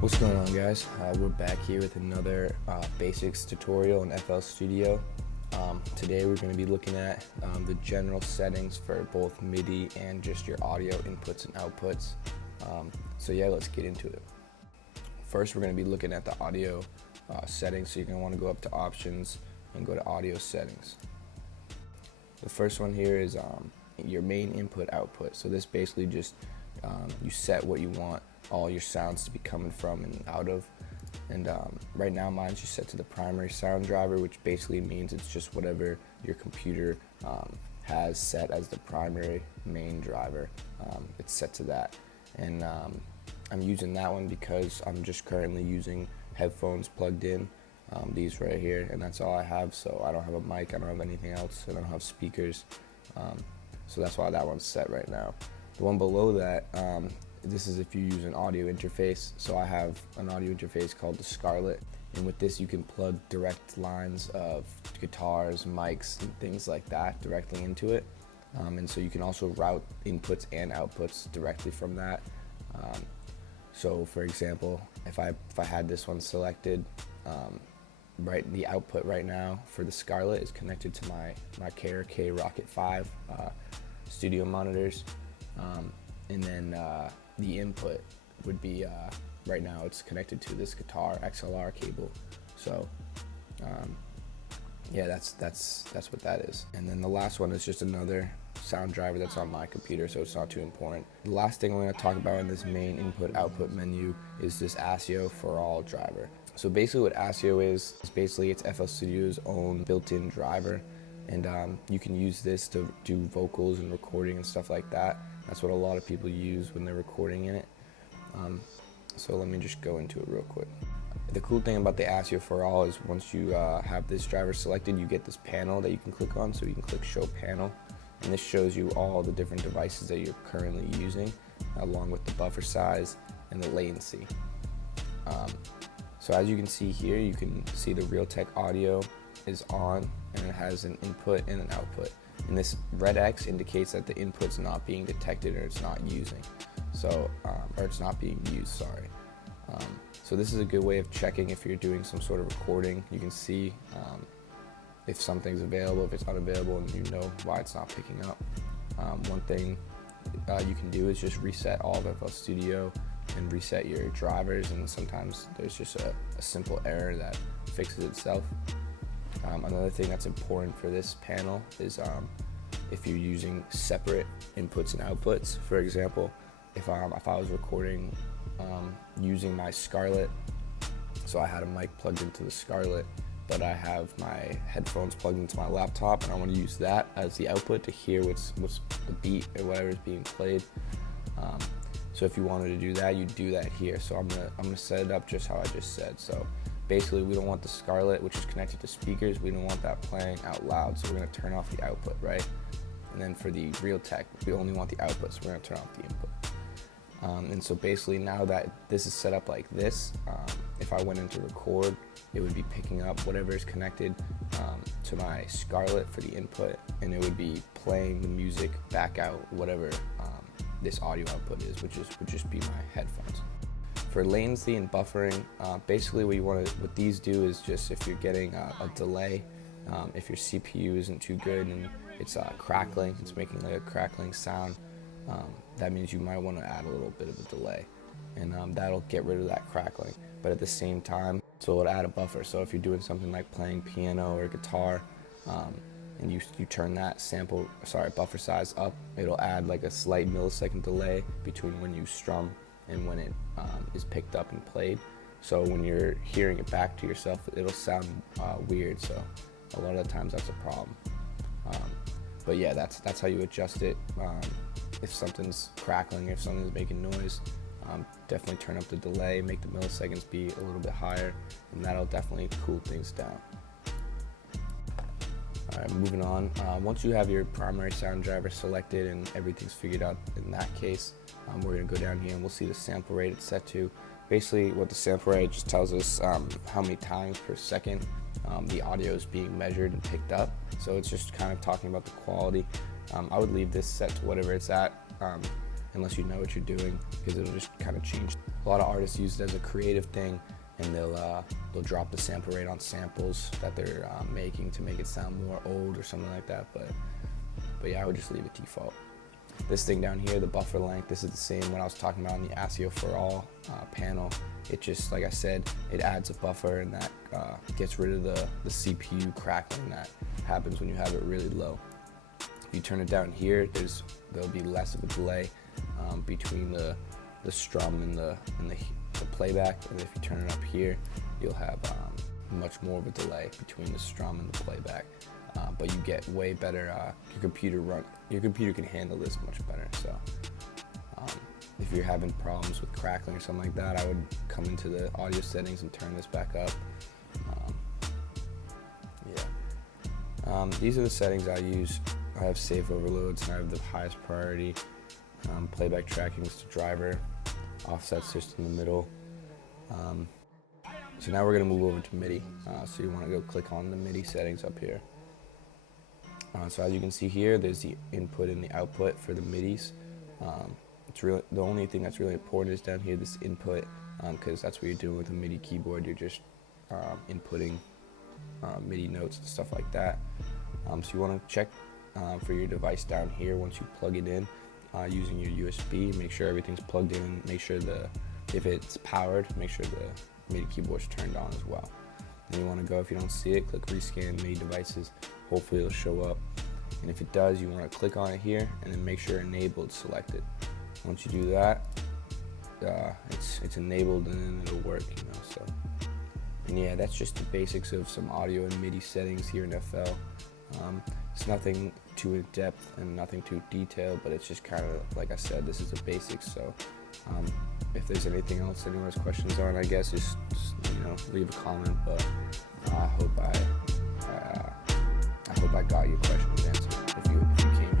What's going on, guys? We're back here with another basics tutorial in FL Studio. Today we're going to be looking at the general settings for both MIDI and just your audio inputs and outputs. So yeah, let's get into it. First, we're going to be looking at the audio settings. So you're going to want to go up to options and go to audio settings. The first one here is your main input output. So this basically just you set what you want all your sounds to be coming from and out of, and right now mine's just set to the primary sound driver, which basically means it's just whatever your computer has set as the primary main driver. It's set to that, and I'm using that one because I'm just currently using headphones plugged in, these right here, and that's all I have. So I don't have a mic, I don't have anything else, and I don't have speakers, so that's why that one's set right now. The one below that, this is if you use an audio interface. So I have an audio interface called the Scarlett, and with this you can plug direct lines of guitars, mics, and things like that directly into it, and so you can also route inputs and outputs directly from that. So for example, if I had this one selected, right, the output right now for the Scarlett is connected to my K Rocket 5 studio monitors, and then the input would be, right now it's connected to this guitar XLR cable. So yeah, that's what that is. And then the last one is just another sound driver that's on my computer, so it's not too important. The last thing I'm going to talk about in this main input output menu is this ASIO for all driver. So basically what ASIO is basically it's FL Studio's own built-in driver, and you can use this to do vocals and recording and stuff like that. That's what a lot of people use when they're recording in it. So let me just go into it real quick. The cool thing about the ASIO for all is once you have this driver selected, you get this panel that you can click on. So you can click show panel, and this shows you all the different devices that you're currently using, along with the buffer size and the latency. So as you can see here, you can see the Realtek audio is on, and it has an input and an output. And this red X indicates that the input's not being detected, or it's not using. So, or it's not being used, sorry. So this is a good way of checking if you're doing some sort of recording. You can see if something's available, if it's unavailable, and you know why it's not picking up. One thing you can do is just reset all of FL Studio and reset your drivers, and sometimes there's just a simple error that fixes itself. Another thing that's important for this panel is if you're using separate inputs and outputs. For example, if I was recording using my Scarlett, so I had a mic plugged into the Scarlett, but I have my headphones plugged into my laptop, and I want to use that as the output to hear what's the beat or whatever is being played. So if you wanted to do that, you do that here. So I'm gonna set it up just how I just said. So basically, we don't want the Scarlett, which is connected to speakers, we don't want that playing out loud, so we're going to turn off the output, right? And then for the Realtek, we only want the output, so we're going to turn off the input. And so basically, now that this is set up like this, if I went into record, it would be picking up whatever is connected to my Scarlett for the input, and it would be playing the music back out, whatever this audio output is, which would just be my headphones. For latency and buffering, basically what these do is just if you're getting a delay, if your CPU isn't too good and it's crackling, it's making like a crackling sound, that means you might want to add a little bit of a delay, and that'll get rid of that crackling. But at the same time, so it'll add a buffer. So if you're doing something like playing piano or guitar, and you turn that buffer size up, it'll add like a slight millisecond delay between when you strum and when it is picked up and played. So when you're hearing it back to yourself, it'll sound weird. So a lot of the times that's a problem. But yeah, that's how you adjust it. If something's crackling, if something's making noise, definitely turn up the delay, make the milliseconds be a little bit higher, and that'll definitely cool things down. Alright, moving on. Once you have your primary sound driver selected and everything's figured out in that case, we're going to go down here and we'll see the sample rate it's set to. Basically, what the sample rate just tells us how many times per second the audio is being measured and picked up. So it's just kind of talking about the quality. I would leave this set to whatever it's at, unless you know what you're doing, because it'll just kind of change. A lot of artists use it as a creative thing, and they'll drop the sample rate on samples that they're making to make it sound more old or something like that. But yeah, I would just leave it default. This thing down here, the buffer length, this is the same when I was talking about on the ASIO for All panel. It just, like I said, it adds a buffer, and that gets rid of the CPU crackling that happens when you have it really low. If you turn it down here, there'll be less of a delay between the strum and the playback, and if you turn it up here, you'll have much more of a delay between the strum and the playback. But you get way better. Your computer can handle this much better. So if you're having problems with crackling or something like that, I would come into the audio settings and turn this back up. These are the settings I use. I have safe overloads, and I have the highest priority. Playback tracking is the driver. Offset's just in the middle. So now we're going to move over to MIDI. So you want to go click on the MIDI settings up here. So as you can see here, there's the input and the output for the MIDIs. It's really the only thing that's really important is down here, this input, because that's what you're doing with a MIDI keyboard. You're just inputting MIDI notes and stuff like that. So you want to check for your device down here once you plug it in using your USB. Make sure everything's plugged in. Make sure if it's powered, make sure the MIDI keyboard's turned on as well. Then you want to go, if you don't see it, click rescan MIDI devices. Hopefully it'll show up. And if it does, you want to click on it here and then make sure enabled selected. Once you do that, it's enabled, and then it'll work, so. And yeah, that's just the basics of some audio and MIDI settings here in FL. It's nothing too in-depth and nothing too detailed, but it's just kind of, like I said, this is the basics. So if there's anything else anyone has questions on, I guess just leave a comment. But I hope I got your questions answered if you came